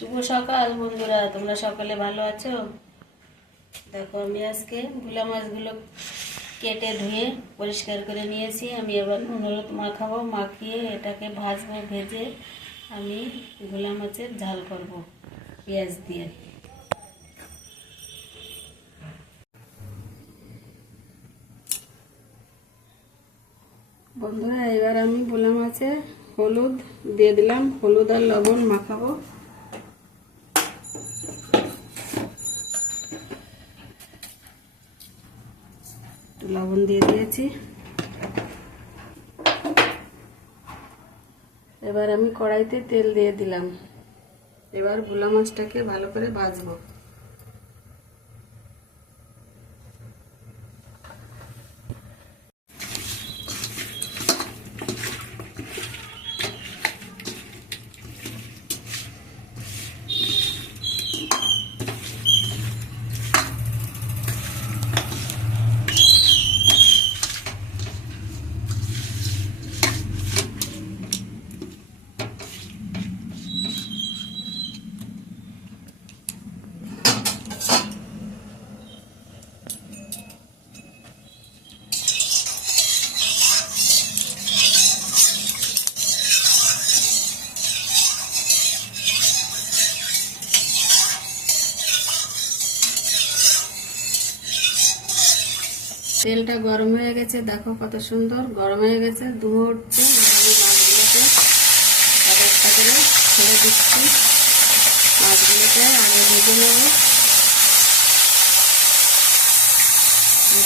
শুভ সকাল বন্ধুরা, তোমরা সকালে ভালো আছো? দেখো আমি আজকে ভোলা মাছগুলো কেটে ধুয়ে পরিষ্কার করে নিয়েছি। আমি এবার নুন হলুদ মাখাবো, মাখিয়ে এটাকে ভাজবো। ভেজে আমি ভোলা মাছের ঝাল করব পেঁয়াজ দিয়ে। বন্ধুরা এবার আমি ভোলা মাছে হলুদ দিয়ে দিলাম, হলুদ আর লবণ মাখাবো। লবণ দিয়ে দিয়েছি। এবার আমি কড়াইতে তেল দিয়ে দিলাম। এবার ভোলা মাছটাকে ভালো করে ভাজবো। তেলটা গরম হয়ে গেছে, দেখো কত সুন্দর গরম হয়ে গেছে, ধোঁয়া উঠছে। আমি মাছগুলোকে একটা করে ছেড়ে দিচ্ছি। মাছগুলোকে আগে ভেজে নেব।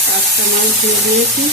পাঁচটা মাছ দিয়ে দিয়েছি।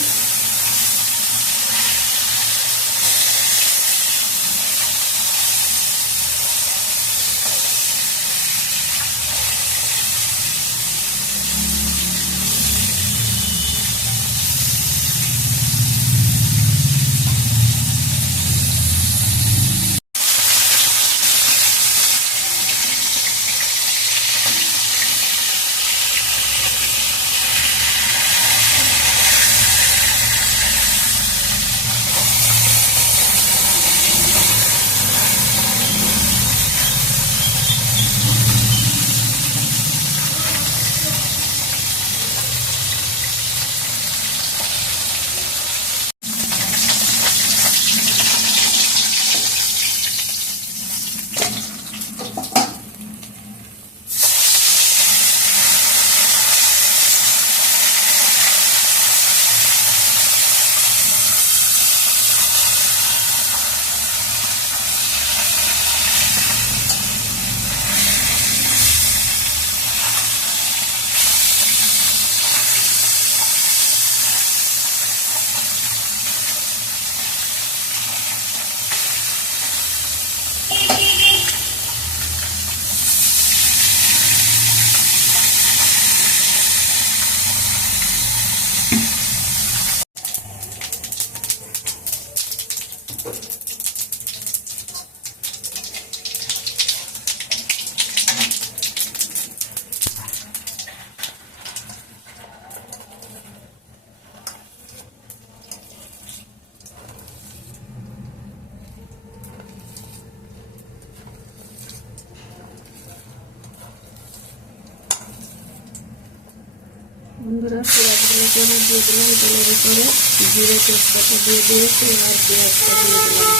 বন্ধুরা পেঁয়াজগুলোকে আমি দিয়ে দিলাম তেলের উপরে, জিরে তেজপাতা দিয়ে দিয়েছি। এবার পেঁয়াজটা দিয়ে দিলাম।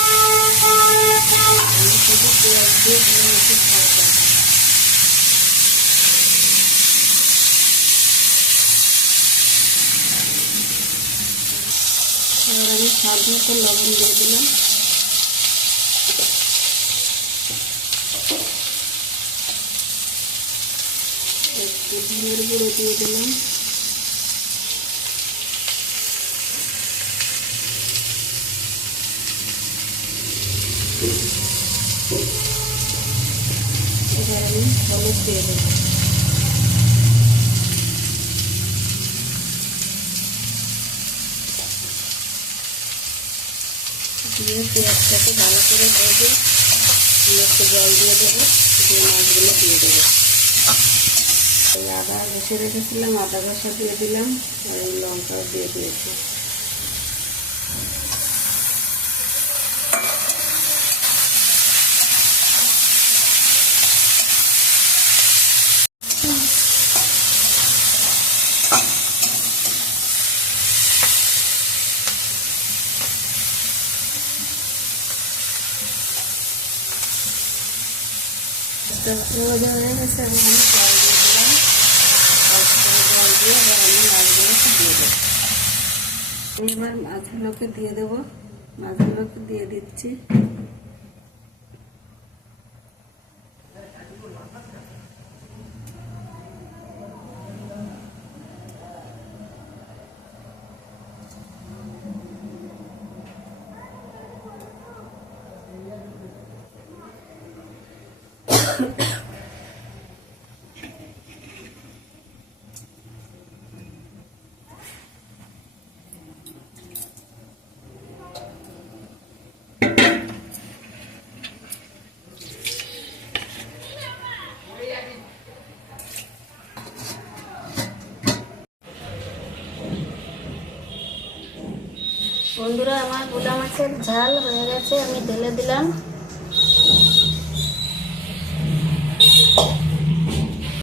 আমি শুধু পেঁয়াজ দিয়ে দিয়েছি ভাজা। এবার আমি স্বাদ মতো লবণ দিয়ে দিলাম। একটু ধনের গুঁড়ো দিয়ে দিলাম। এবার আমি হলুদ দিয়ে দেবো। দিয়ে পেঁয়াজটাকে ভালো করে ভেজে একটু জল দিয়ে দেবো, দিয়ে মাছগুলো দিয়ে দেবো। এই আদা ঘষে রেখেছিলাম, আদা ঘষা দিয়ে দিলাম। আর এই লঙ্কাও দিয়ে দিয়েছি। তো ভাজা হয়ে গেছে, আমি জল দিয়ে দিলাম। জল দিয়ে এবার আমি মাছগুলোকে দিয়ে দেবো। এবার মাছগুলোকে দিয়ে দেবো, মাছগুলোকে দিয়ে দিচ্ছি। বন্ধুরা, আমার ভোলা মাছের ঝাল হয়ে গেছে, আমি ঢেলে দিলাম।